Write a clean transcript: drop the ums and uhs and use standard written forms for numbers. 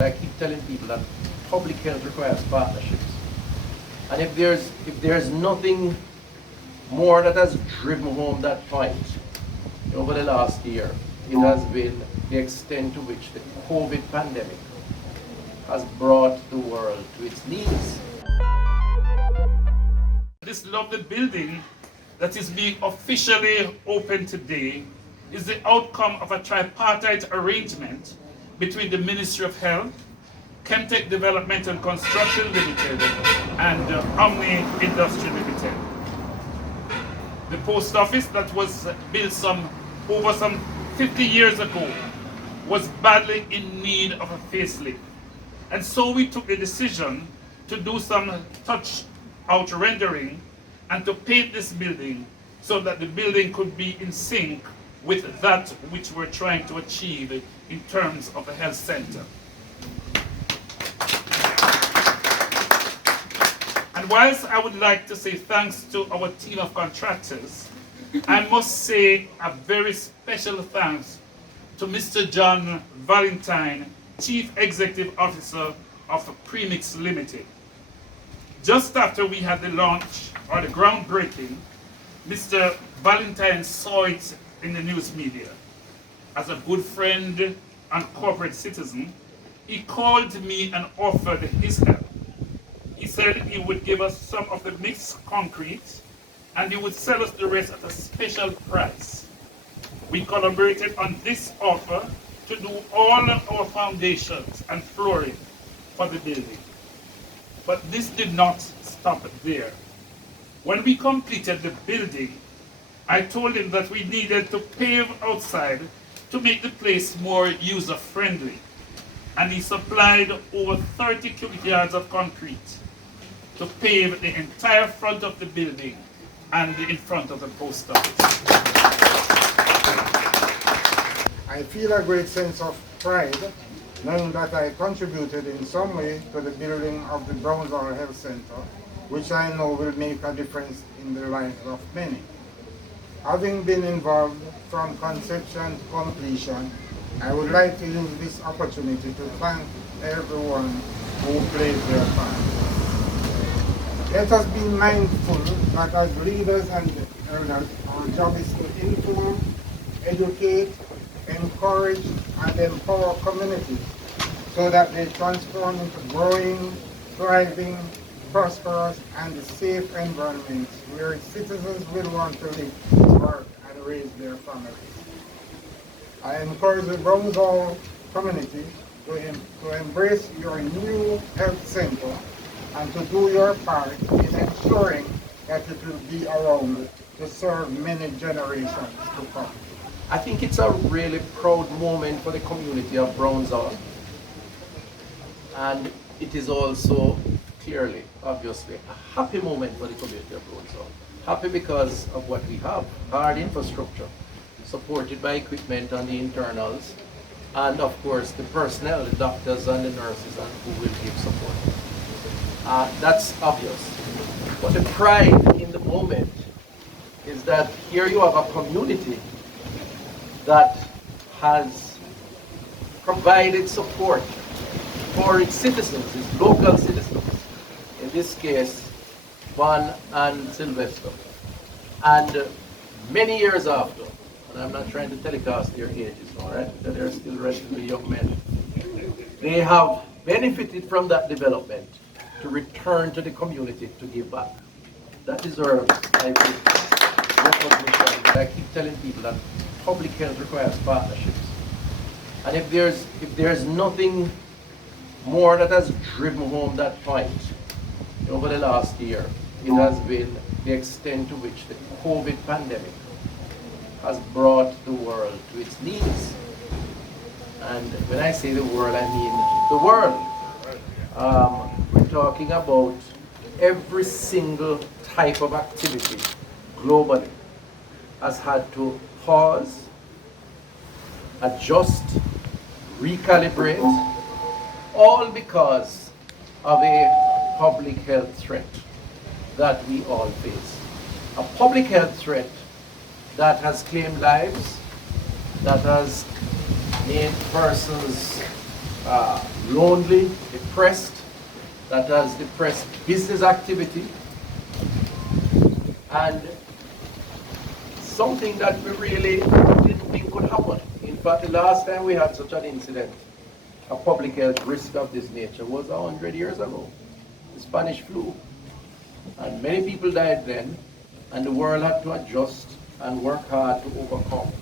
I keep telling people that public health requires partnerships. And if there's nothing more that has driven home that point over the last year, it has been the extent to which the COVID pandemic has brought the world to its knees. This lovely building that is being officially opened today is the outcome of a tripartite arrangement between the Ministry of Health, Kemtek Development and Construction Limited, and Omni Industry Limited. The post office that was built over some 50 years ago was badly in need of a facelift. And so we took the decision to do some touch-out rendering and to paint this building so that the building could be in sync with that which we're trying to achieve in terms of the health center. And whilst I would like to say thanks to our team of contractors, I must say a very special thanks to Mr. John Valentine, Chief Executive Officer of Premix Limited. Just after we had the launch or the groundbreaking, Mr. Valentine saw it in the news media. As a good friend and corporate citizen, he called me and offered his help. He said he would give us some of the mixed concrete and he would sell us the rest at a special price. We collaborated on this offer to do all of our foundations and flooring for the building. But this did not stop there. When we completed the building, I told him that we needed to pave outside to make the place more user-friendly. And he supplied over 30 cubic yards of concrete to pave the entire front of the building and in front of the post office. I feel a great sense of pride knowing that I contributed in some way to the building of the Brownsville Health Center, which I know will make a difference in the lives of many. Having been involved from conception to completion, I would like to use this opportunity to thank everyone who played their part. Let us be mindful that as leaders and elders, our job is to inform, educate, encourage, and empower communities so that they transform into growing, thriving, prosperous, and safe environments where citizens will want to live, work, and raise their families. I encourage the Brownsville community to embrace your new health center and to do your part in ensuring that it will be around to serve many generations to come. I think it's a really proud moment for the community of Brownsville. And it is also clearly, obviously, a happy moment for the community of Brownsville. Happy because of what we have, hard infrastructure, supported by equipment on the internals, and of course the personnel, the doctors and the nurses, and who will give support. That's obvious. But the pride in the moment is that here you have a community that has provided support for its citizens, its local citizens, in this case, Van and Sylvester. And many years after, and I'm not trying to telecast their ages, all right, that they're still relatively young men, they have benefited from that development to return to the community to give back. That deserves, I think, recognition. I keep telling people that public health requires partnerships. And if there's nothing more that has driven home that point over the last year, it has been the extent to which the COVID pandemic has brought the world to its knees. And when I say the world, I mean the world. We're talking about every single type of activity globally has had to pause, adjust, recalibrate, all because of a public health threat that we all face. A public health threat that has claimed lives, that has made persons lonely, depressed, that has depressed business activity, and something that we really didn't think could happen. In fact, the last time we had such an incident, a public health risk of this nature, was 100 years ago, the Spanish flu. And many people died then, and the world had to adjust and work hard to overcome.